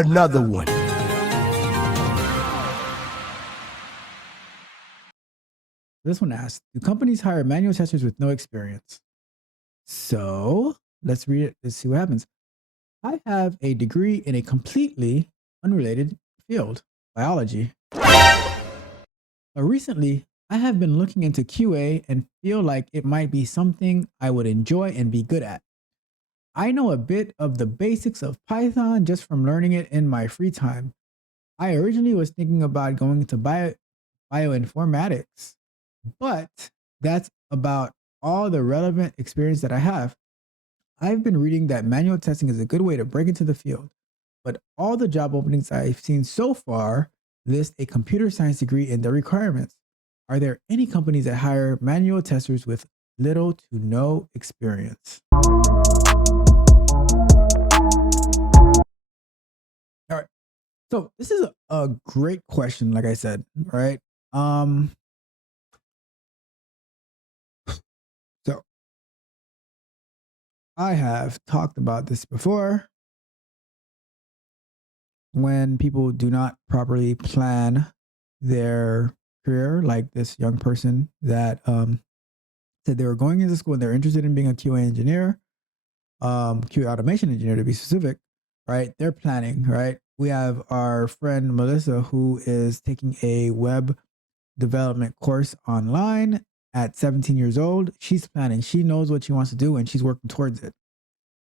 another one. This one asks, do companies hire manual testers with no experience? So let's read it. Let's see what happens. I have a degree in a completely unrelated field, biology. But recently, I have been looking into QA and feel like it might be something I would enjoy and be good at. I know a bit of the basics of Python just from learning it in my free time. I originally was thinking about going into bioinformatics, but that's about all the relevant experience that I have. I've been reading that manual testing is a good way to break into the field, but all the job openings I've seen so far list a computer science degree in their requirements. Are there any companies that hire manual testers with little to no experience? All right. So this is a great question, like I said, right? Um, so I have talked about this before. When people do not properly plan their career, like this young person that said they were going into school and they're interested in being a QA engineer, QA automation engineer to be specific, right? They're planning, right? We have our friend Melissa who is taking a web development course online at 17 years old. She's planning. She knows what she wants to do and she's working towards it.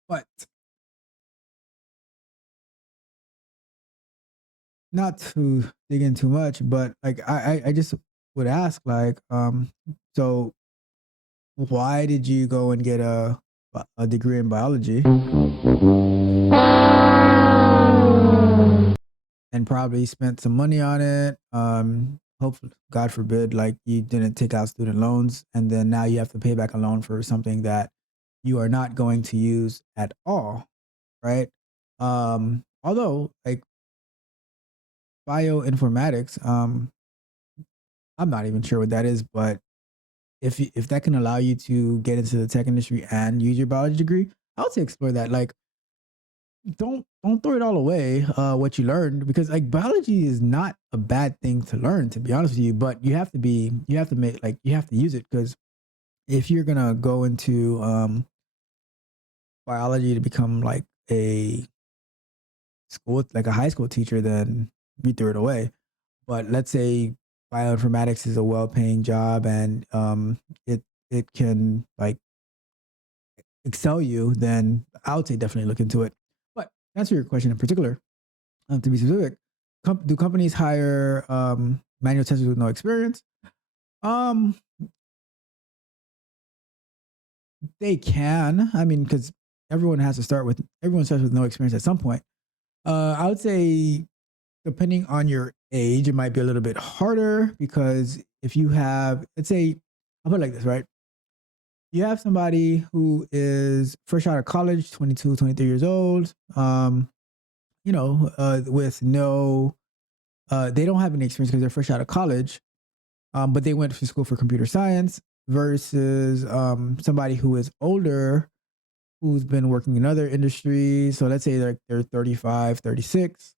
But not to dig in too much, but like I just would ask like, so why did you go and get a degree in biology and probably spent some money on it? Hopefully, God forbid, like you didn't take out student loans and then now you have to pay back a loan for something that you are not going to use at all, right? Although like bioinformatics, I'm not even sure what that is, but if that can allow you to get into the tech industry and use your biology degree, I would say explore that. Like, don't throw it all away. What you learned, because like biology is not a bad thing to learn, to be honest with you. But you have to make like you have to use it because if you're gonna go into biology to become like a school, like a high school teacher, then you threw it away. But let's say bioinformatics is a well-paying job and it can like excel you, then I would say definitely look into it. But to answer your question in particular, to be specific, do companies hire manual testers with no experience? Um, they can. I mean, because everyone starts with no experience at some point. I would say depending on your age, it might be a little bit harder because if you have, let's say, I'll put it like this, right? You have somebody who is fresh out of college, 22, 23 years old, with no, they don't have any experience because they're fresh out of college, but they went to school for computer science versus somebody who is older, who's been working in other industries. So let's say they're 35, 36,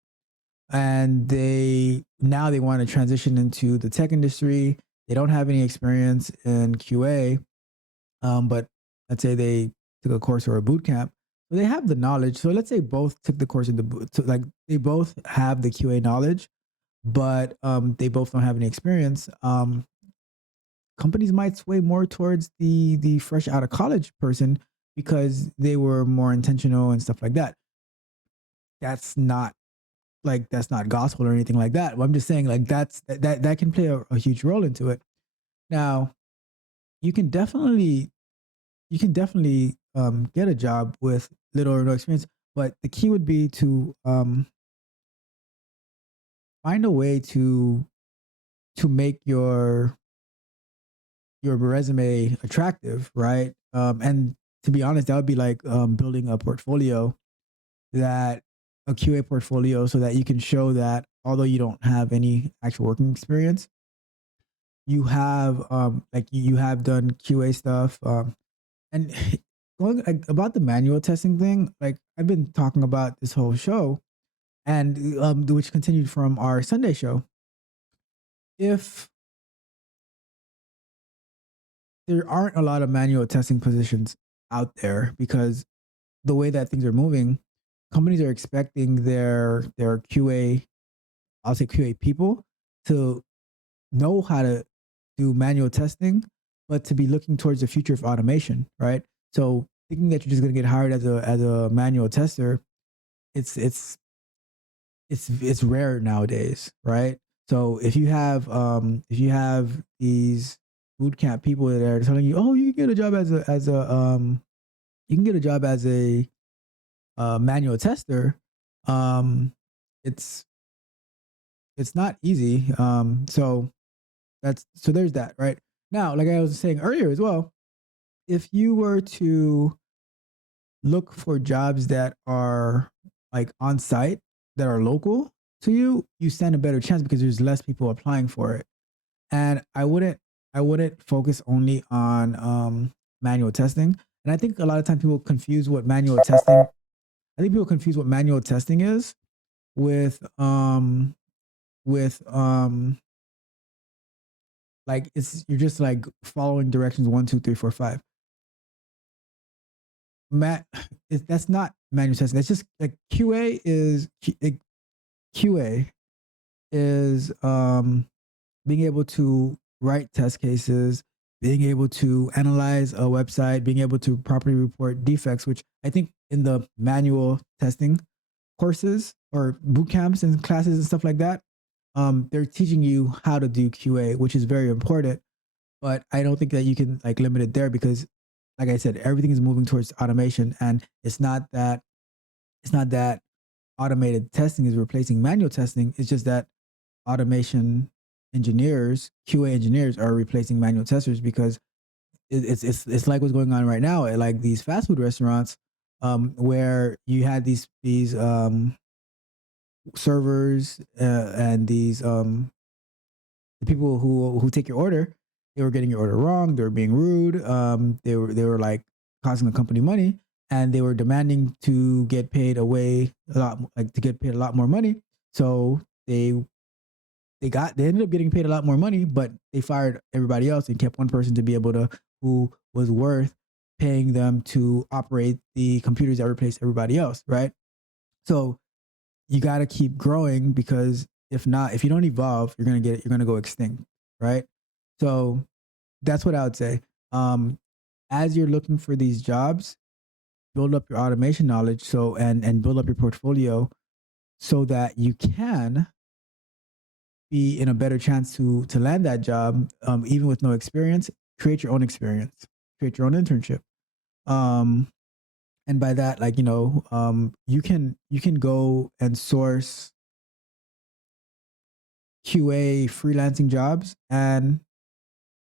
and they want to transition into the tech industry. They don't have any experience in QA, but let's say they took a course or a boot camp. So they have the knowledge. So let's say both took the course in like they both have the QA knowledge, but they both don't have any experience. Companies might sway more towards the fresh out of college person because they were more intentional and stuff like that. That's not that's not gospel or anything like that. But I'm just saying like that can play a huge role into it. Now, you can definitely get a job with little or no experience, but the key would be to find a way to make your resume attractive, right? And to be honest, that would be like building a portfolio, that a QA portfolio, so that you can show that although you don't have any actual working experience, you have like you have done QA stuff. And going like, about the manual testing thing, like I've been talking about this whole show. and which continued from our Sunday show. If there aren't a lot of manual testing positions out there because the way that things are moving, companies are expecting their QA, I'll say QA people, to know how to do manual testing, but to be looking towards the future of automation, right? So thinking that you're just going to get hired as a manual tester, it's rare nowadays, right? So if you have these boot camp people that are telling you, oh, you can get a job you can get a job as a manual tester, um, it's it's not easy. So there's that, right? Now, like I was saying earlier as well, if you were to look for jobs that are like on site, that are local to you, you stand a better chance because there's less people applying for it. And I wouldn't focus only on manual testing. And I think a lot of times people confuse what manual testing. I think people confuse what manual testing is with with like it's you're just like following directions 1, 2, 3, 4, 5. Matt, that's not manual testing. That's just like QA is being able to write test cases, being able to analyze a website, being able to properly report defects, which I think in the manual testing courses or boot camps and classes and stuff like that, they're teaching you how to do QA, which is very important. But I don't think that you can like limit it there because, like I said, everything is moving towards automation, and it's not that automated testing is replacing manual testing. It's just that automation engineers, QA engineers, are replacing manual testers because it's like what's going on right now at like these fast food restaurants, where you had these servers and these the people who take your order. They were getting your order wrong. They were being rude. They were like costing the company money, and they were demanding to get paid to get paid a lot more money. So they ended up getting paid a lot more money, but they fired everybody else and kept one person to be able to, who was worth paying them to operate the computers that replaced everybody else, right? So you got to keep growing because if not, if you don't evolve, you're gonna go extinct, right? So that's what I would say. As you're looking for these jobs, build up your automation knowledge and build up your portfolio so that you can be in a better chance to land that job, even with no experience. Create your own experience, create your own internship, um, and by that, like you can go and source QA freelancing jobs and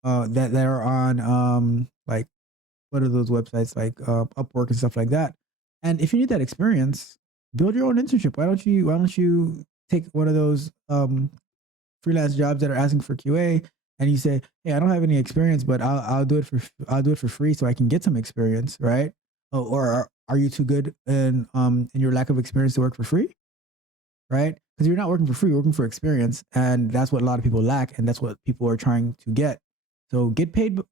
that are on like what are those websites like Upwork and stuff like that. And if you need that experience, build your own internship. Why don't you take one of those freelance jobs that are asking for QA, and you say, "Hey, I don't have any experience, but I'll do it for free so I can get some experience, right?" Oh, or are you too good in your lack of experience to work for free, right? Because you're not working for free, you're working for experience, and that's what a lot of people lack, and that's what people are trying to get. So get paid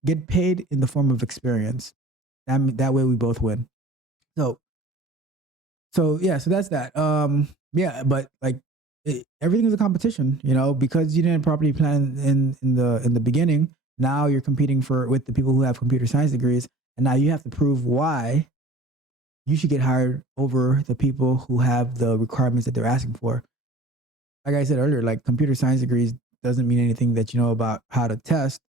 in the form of experience. That way we both win. So yeah, so that's that. Yeah, but like everything is a competition, because you didn't properly plan in the beginning. Now you're competing with the people who have computer science degrees, and now you have to prove why you should get hired over the people who have the requirements that they're asking for. Like I said earlier, like computer science degrees doesn't mean anything that you know about how to test,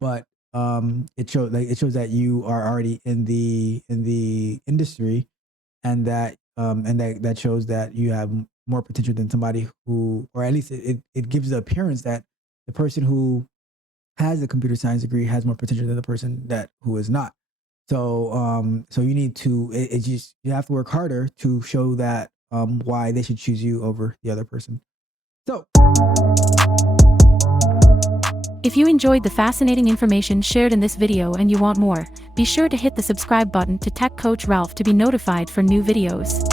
but it shows that you are already in the industry, and that shows that you have more potential than somebody who, or at least it gives the appearance that the person who has a computer science degree has more potential than the person that who is not. So you need to it's just you have to work harder to show that why they should choose you over the other person. So if you enjoyed the fascinating information shared in this video and you want more, be sure to hit the subscribe button to Tech Coach Ralph to be notified for new videos.